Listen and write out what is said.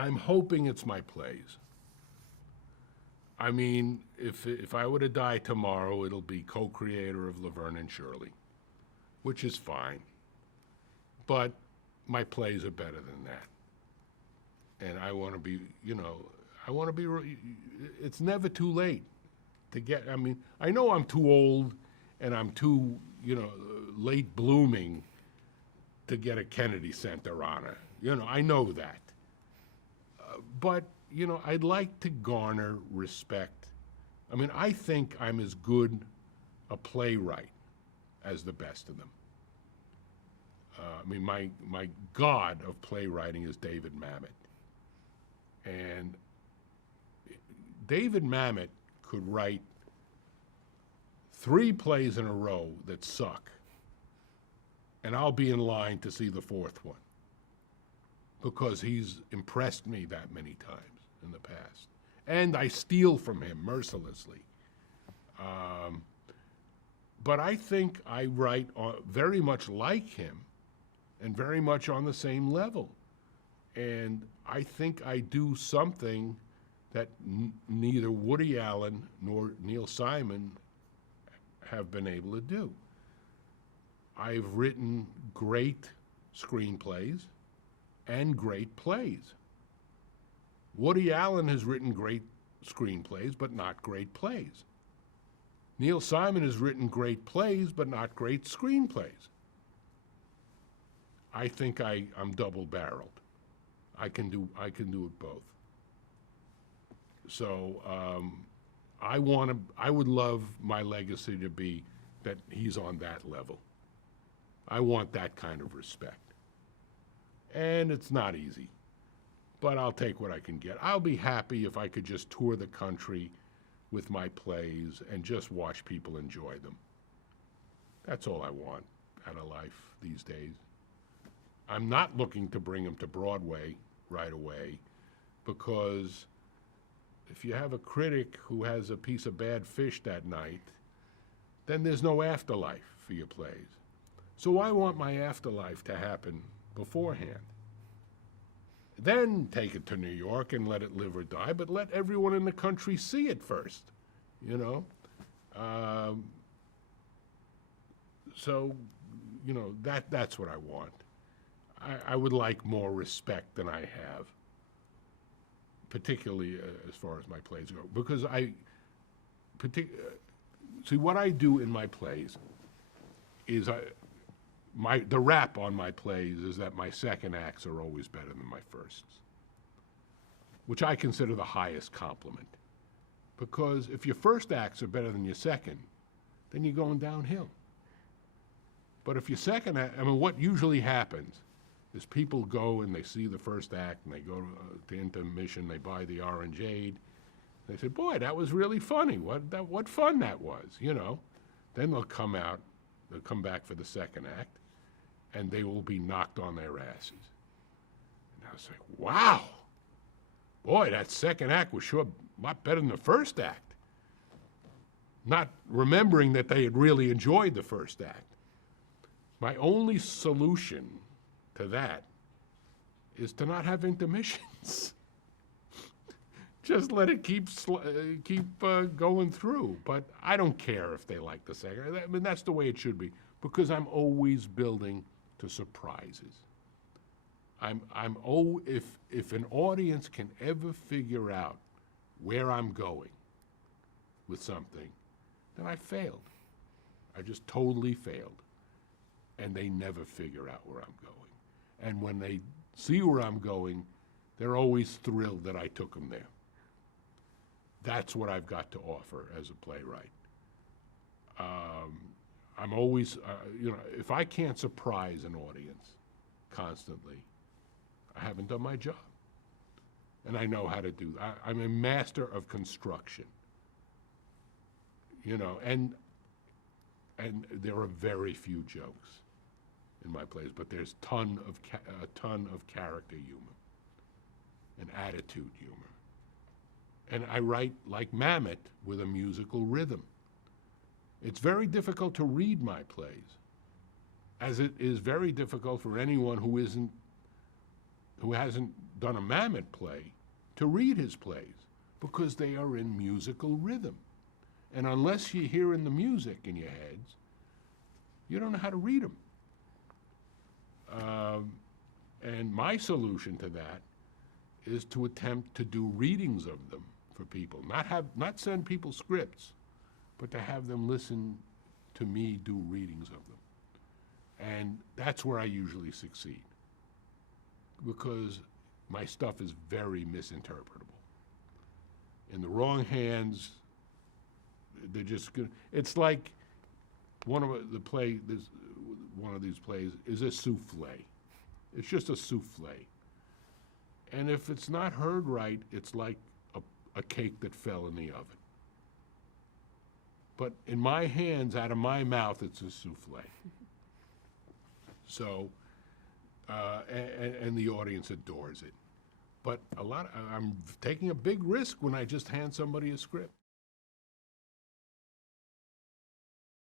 I'm hoping it's my plays. I mean, if I were to die tomorrow, it'll be co-creator of Laverne and Shirley, which is fine. But my plays are better than that. And I want to be, I want to be, it's never too late to get, I mean, I know I'm too old and I'm too, late blooming to get a Kennedy Center honor. I know that. But, I'd like to garner respect. I mean, I think I'm as good a playwright as the best of them. I mean, my god of playwriting is David Mamet. And David Mamet could write 3 plays in a row that suck, and I'll be in line to see the 4th one because he's impressed me that many times in the past. And I steal from him mercilessly. But I think I write very much like him and very much on the same level. And I think I do something that neither Woody Allen nor Neil Simon have been able to do. I've written great screenplays and great plays. Woody Allen has written great screenplays, but not great plays. Neil Simon has written great plays, but not great screenplays. I think I'm double-barreled. I can do it both. So I would love my legacy to be that he's on that level. I want that kind of respect. And it's not easy, but I'll take what I can get. I'll be happy if I could just tour the country with my plays and just watch people enjoy them. That's all I want out of life these days. I'm not looking to bring them to Broadway right away, because if you have a critic who has a piece of bad fish that night, then there's no afterlife for your plays. So I want my afterlife to happen beforehand. Then take it to New York and let it live or die, but let everyone in the country see it first, that's what I want. I would like more respect than I have, particularly as far as my plays go, because see, what I do in my plays is the rap on my plays is that my second acts are always better than my firsts, which I consider the highest compliment. Because if your first acts are better than your second, then you're going downhill. But if your second act, what usually happens is people go and they see the first act and they go to intermission, they buy the Orangeade. They say, boy, that was really funny. What fun that was, Then they'll come back for the second act, and they will be knocked on their asses. And I was like, wow, boy, that second act was sure a lot better than the first act. Not remembering that they had really enjoyed the first act. My only solution to that is to not have intermissions. Just let it keep going through. But I don't care if they like the second. That's the way it should be, because I'm always building to surprises. If an audience can ever figure out where I'm going with something, then I failed. I just totally failed. And they never figure out where I'm going. And when they see where I'm going, they're always thrilled that I took them there. That's what I've got to offer as a playwright. I'm always, if I can't surprise an audience constantly, I haven't done my job. And I know how to do that. I'm a master of construction. And there are very few jokes in my plays, but there's a ton of character humor and attitude humor. And I write like Mamet with a musical rhythm. It's very difficult to read my plays, as it is very difficult for anyone who hasn't done a Mamet play to read his plays because they are in musical rhythm. And unless you're hearing the music in your heads, you don't know how to read them. And my solution to that is to attempt to do readings of them for people, not send people scripts, but to have them listen to me do readings of them. And that's where I usually succeed, because my stuff is very misinterpretable. In the wrong hands, they're just gonna, it's like one of these plays is a souffle. It's just a souffle. And if it's not heard right, it's like a cake that fell in the oven. But in my hands, out of my mouth, it's a souffle. So, and the audience adores it. But I'm taking a big risk when I just hand somebody a script.